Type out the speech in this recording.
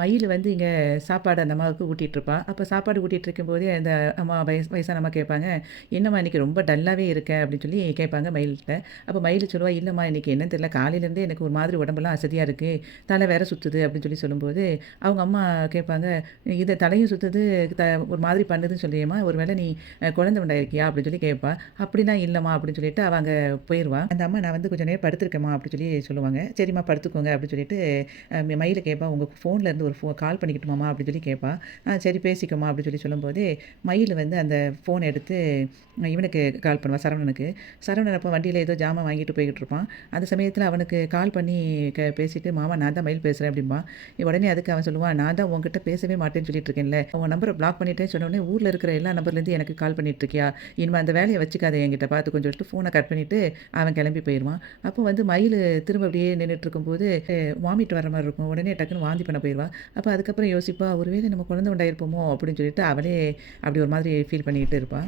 மயில் வந்து இங்க சாப்பாடு அந்த அம்மாவுக்கு ஊட்டிட்டுருப்பா. அப்ப சாப்பாடு ஊட்டிட்டு இருக்கும்போதே அந்த அம்மா வயசான அம்மா கேட்பாங்க, "என்னம்மா இன்னைக்கு ரொம்ப டல்லாவே இருக்க?" அப்படின்னு சொல்லி கேட்பாங்க மயில்ட்ட. அப்ப மயில் சொல்லுவா, "இல்லம்மா இன்னைக்கு என்னன்னு தெரியல. காலையிலேருந்தே எனக்கு ஒரு மாதிரி உடம்பெல்லாம் அசதியா இருக்கு. தலை வேற சுத்துது." அப்படின்னு சொல்லி சொல்லும்போது, அவங்க அம்மா கேட்பாங்க, "இது தலையும் சுத்துது, த ஒரு மாதிரி பண்ணுதுன்னு சொல்றியேம்மா, ஒரு வேளை நீ குழந்தை உண்டாயிருக்கியா?" அப்படின்னு சொல்லி கேட்பா. "அப்படிலாம் இல்லம்மா." அப்படின்னு சொல்லிட்டு அவ அங்க போயிருவா. அந்த அம்மா, "நான் வந்து கொஞ்சம் நேரம் படுத்துருக்கேம்மா." அப்படின்னு சொல்லி சொல்லுவாங்க. "சரிம்மா படுத்துக்கோங்க." அப்படின்னு சொல்லிட்டு மயில கேட்பா, "உங்க ஃபோன்லேருந்து ஒரு கால் பண்ணிக்கட்டுமாம்மா?" அப்படின்னு சொல்லி கேட்பா. சரி பேசிக்கோமா." அப்படின்னு சொல்லி சொல்லும்போதே, மயில் வந்து அந்த ஃபோன் எடுத்து இவனுக்கு கால் பண்ணுவா, சரவணனுக்கு. சரவணன் அப்போ வண்டியில ஏதோ ஜாமான் வாங்கிட்டு போய்கிட்டு இருப்பான். அந்த சமயத்தில அவனுக்கு கால் பண்ணி பேசிட்டு, "மாமா நான் தான் மயில் பேசுறேன்." அப்படிம்பான். உடனே அதுக்கு அவன் சொல்லுவான், "நான் தான் உன்கிட்ட பேசவே மாட்டேன்னு சொல்லிட்டு இருக்கேன்ல. உன் நம்பர பிளாக் பண்ணிட்டேன்னு சொன்ன உடனே ஊர்ல இருக்கிற எல்லா நம்பர்லேருந்து எனக்கு கால் பண்ணிட்டு இருக்கியா? இனிமே அந்த வேலைய வச்சுக்காத என்கிட்ட பார்த்துக்கோன்னு" சொல்லிட்டு ஃபோன கட் பண்ணிட்டு அவன் கிளம்பி போயிருவான். அப்போ வந்து மயிலு திரும்ப அப்படியே நின்னுட்டு இருக்கும்போது வாமிட் வர மாரி இருக்கும். உடனே டக்குனு வாந்தி பண்ண போயிருவா. அப்ப அதுக்கப்புறம் யோசிப்பா, "ஒருவேளை நம்ம குழந்தை உண்டாயிருப்போமோ?" அப்படின்னு சொல்லிட்டு அவளே அப்படி ஒரு மாதிரி ஃபீல் பண்ணிட்டு இருப்பா.